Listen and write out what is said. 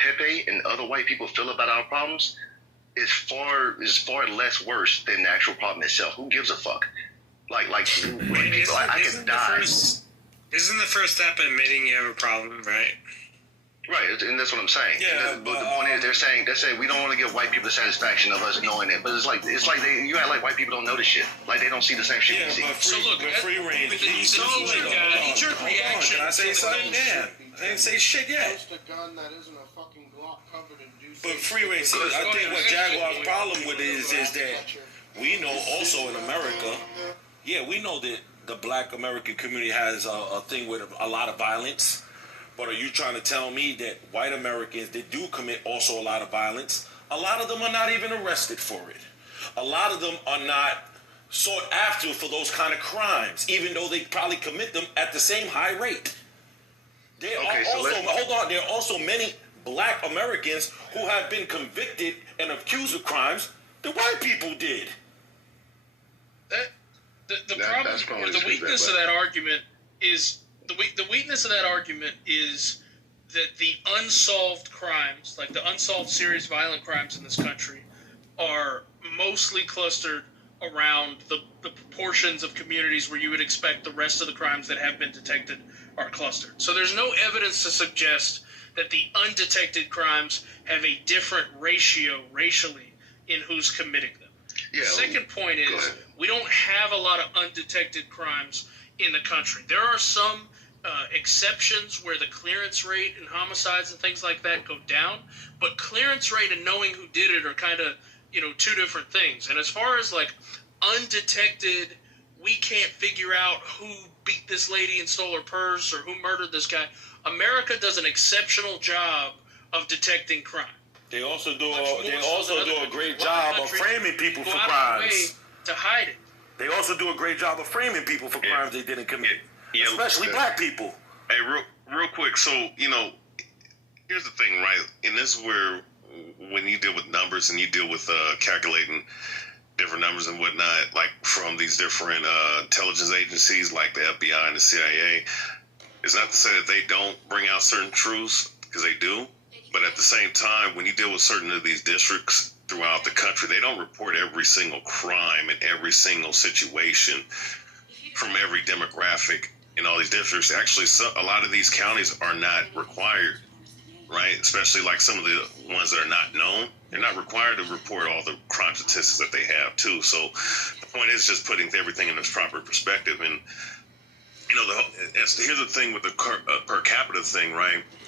Pepe and other white people feel about our problems is far less worse than the actual problem itself. Who gives a fuck? Like white people, I could die. Isn't the first step admitting you have a problem, right? Right, and that's what I'm saying. Yeah, but the point is, they're saying we don't want to give white people the satisfaction of us knowing it. But it's like you act like white people don't know this shit. Like they don't see the same shit we see. Free range. Knee-jerk reaction. Can I say something? Yeah, I didn't say shit yet. Just a gun that isn't a fucking Glock covered in juice. But free range. See, I think what Jaguar's problem with is that we know also in America. Yeah, we know that the Black American community has a thing with a lot of violence. But are you trying to tell me that white Americans that do commit also a lot of violence, a lot of them are not even arrested for it? A lot of them are not sought after for those kind of crimes, even though they probably commit them at the same high rate. There are also many Black Americans who have been convicted and accused of crimes that white people did. The problem or the weakness of that argument is the weakness of that argument is that the unsolved crimes, like the unsolved serious violent crimes in this country, are mostly clustered around the proportions of communities where you would expect the rest of the crimes that have been detected are clustered. So there's no evidence to suggest that the undetected crimes have a different ratio racially in who's committing them. Yeah, the second point is we don't have a lot of undetected crimes in the country. There are some exceptions where the clearance rate in homicides and things like that go down, but clearance rate and knowing who did it are kind of, two different things. And as far as like undetected, we can't figure out who beat this lady and stole her purse or who murdered this guy. America does an exceptional job of detecting crime. They also do a great job of framing people for crimes. To hide it. They also do a great job of framing people for crimes they didn't commit, especially Black people. Hey, real quick. So here's the thing, right? And this is where when you deal with numbers and you deal with calculating different numbers and whatnot, like from these different intelligence agencies like the FBI and the CIA, it's not to say that they don't bring out certain truths, because they do. But at the same time, when you deal with certain of these districts throughout the country, they don't report every single crime and every single situation from every demographic in all these districts. Actually, a lot of these counties are not required, right? Especially like some of the ones that are not known. They're not required to report all the crime statistics that they have, too. So the point is just putting everything in its proper perspective. And, here's the thing with the per capita thing, right?